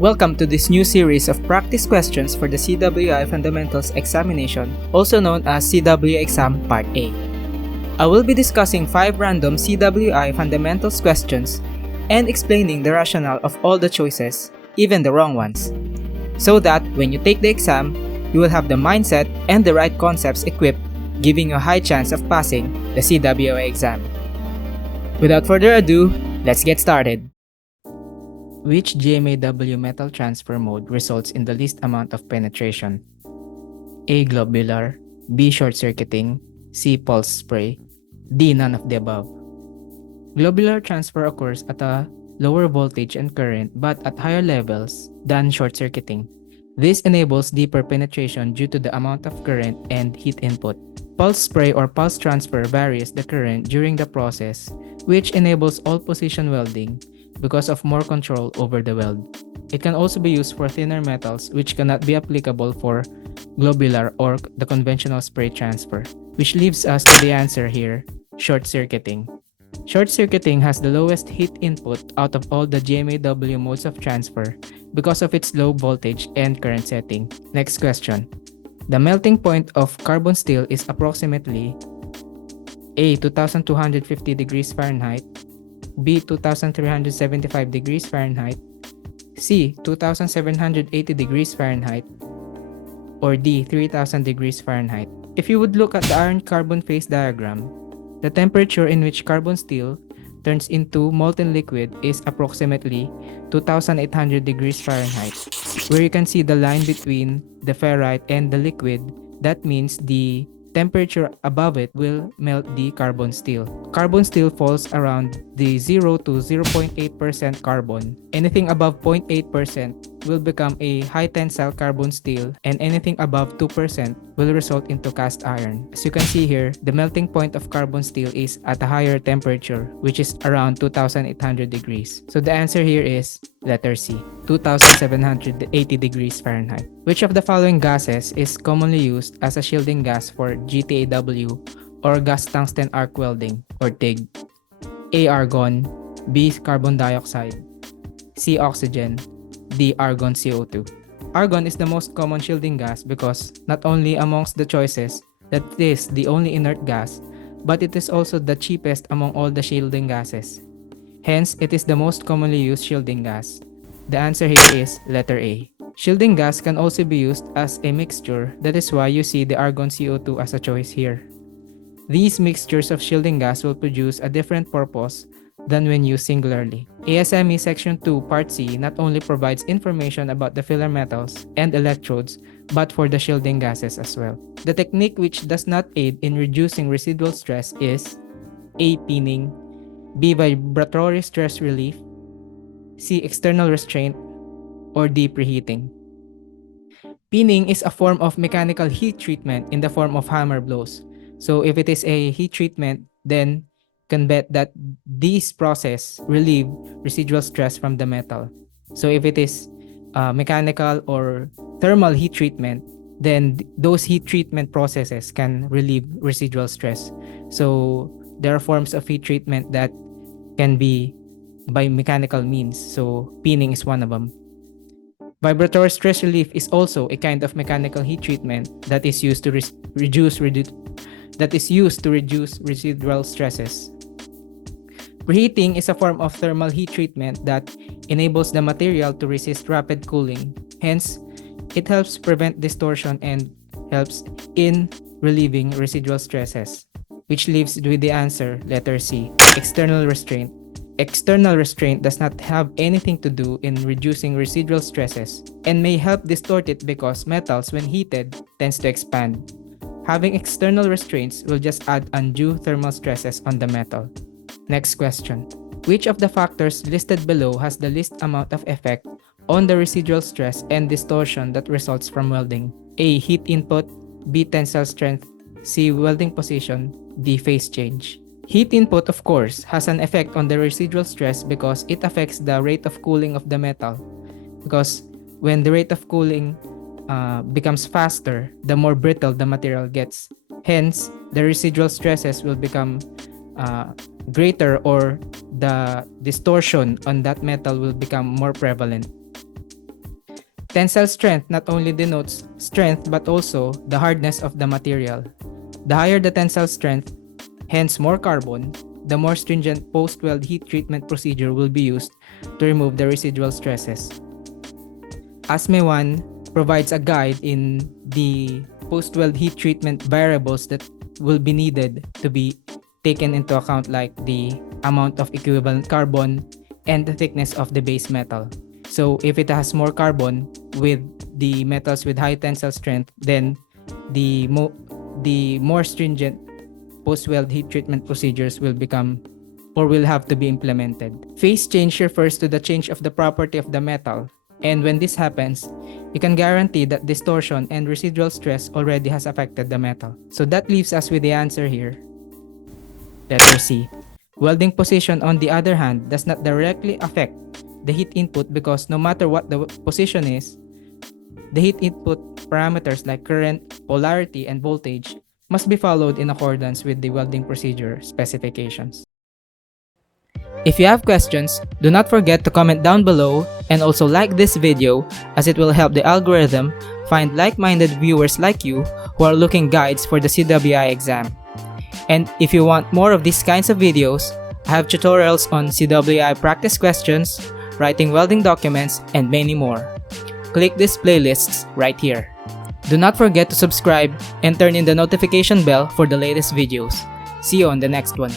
Welcome to this new series of practice questions for the CWI Fundamentals Examination, also known as CWI Exam Part A. I will be discussing 5 random CWI Fundamentals questions and explaining the rationale of all the choices, even the wrong ones, so that when you take the exam, you will have the mindset and the right concepts equipped, giving you a high chance of passing the CWI exam. Without further ado, let's get started. Which GMAW metal transfer mode results in the least amount of penetration? A. Globular, B. Short-circuiting, C. Pulse spray, D. None of the above. Globular transfer occurs at a lower voltage and current but at higher levels than short-circuiting. This enables deeper penetration due to the amount of current and heat input. Pulse spray or pulse transfer varies the current during the process, which enables all-position welding because of more control over the weld. It can also be used for thinner metals which cannot be applicable for globular or the conventional spray transfer, which leaves us to the answer here, short-circuiting. Short-circuiting has the lowest heat input out of all the GMAW modes of transfer because of its low voltage and current setting. Next question. The melting point of carbon steel is approximately A. 2250 degrees Fahrenheit, B. 2375 degrees Fahrenheit, C. 2780 degrees Fahrenheit, or D. 3000 degrees Fahrenheit. If you would look at the iron-carbon phase diagram, the temperature in which carbon steel turns into molten liquid is approximately 2800 degrees Fahrenheit, where you can see the line between the ferrite and the liquid. That means the temperature above it will melt the carbon steel. Carbon steel falls around the 0 to 0.8% carbon. Anything above 0.8% will become a high tensile carbon steel, and anything above 2% will result into cast iron. As you can see here, the melting point of carbon steel is at a higher temperature, which is around 2800 degrees. So the answer here is letter C, 2780 degrees Fahrenheit. Which of the following gases is commonly used as a shielding gas for GTAW or gas tungsten arc welding or TIG? A. Argon, B. Carbon dioxide, C. Oxygen, D. Argon CO2. Argon is the most common shielding gas because not only amongst the choices that it is the only inert gas, but it is also the cheapest among all the shielding gases. Hence, it is the most commonly used shielding gas. The answer here is letter A. Shielding gas can also be used as a mixture. That is why you see the argon CO2 as a choice here. These mixtures of shielding gas will produce a different purpose than when used singularly. ASME Section 2 Part C not only provides information about the filler metals and electrodes, but for the shielding gases as well. The technique which does not aid in reducing residual stress is A. Pinning, B. Vibratory stress relief, C. External restraint, or D. Preheating. Pinning is a form of mechanical heat treatment in the form of hammer blows. So if it is a heat treatment, then can bet that this process relieve residual stress from the metal. So if it is mechanical or thermal heat treatment, then those heat treatment processes can relieve residual stress. So there are forms of heat treatment that can be by mechanical means. So pinning is one of them. Vibratory stress relief is also a kind of mechanical heat treatment that is used to reduce residual stresses. Preheating is a form of thermal heat treatment that enables the material to resist rapid cooling. Hence, it helps prevent distortion and helps in relieving residual stresses, which leaves with the answer letter C, external restraint. External restraint does not have anything to do in reducing residual stresses and may help distort it because metals, when heated, tends to expand. Having external restraints will just add undue thermal stresses on the metal. Next question. Which of the factors listed below has the least amount of effect on the residual stress and distortion that results from welding? A. Heat input, B. Tensile strength, C. Welding position, D. Phase change. Heat input, of course, has an effect on the residual stress because it affects the rate of cooling of the metal. Because when the rate of cooling becomes faster, the more brittle the material gets. Hence, the residual stresses will become greater, or the distortion on that metal will become more prevalent. Tensile strength not only denotes strength but also the hardness of the material. The higher the tensile strength, hence more carbon, the more stringent post-weld heat treatment procedure will be used to remove the residual stresses. ASME 1 provides a guide in the post-weld heat treatment variables that will be needed to be taken into account, like the amount of equivalent carbon and the thickness of the base metal. So if it has more carbon with the metals with high tensile strength, then the more stringent post-weld heat treatment procedures will become or will have to be implemented. Phase change refers to the change of the property of the metal, and when this happens, you can guarantee that distortion and residual stress already has affected the metal. So that leaves us with the answer here. Letter C. Welding position, on the other hand, does not directly affect the heat input because no matter what the position is, the heat input parameters like current, polarity, and voltage must be followed in accordance with the welding procedure specifications. If you have questions, do not forget to comment down below and also like this video, as it will help the algorithm find like-minded viewers like you who are looking guides for the CWI exam. And if you want more of these kinds of videos, I have tutorials on CWI practice questions, writing welding documents, and many more. Click these playlists right here. Do not forget to subscribe and turn in the notification bell for the latest videos. See you on the next one.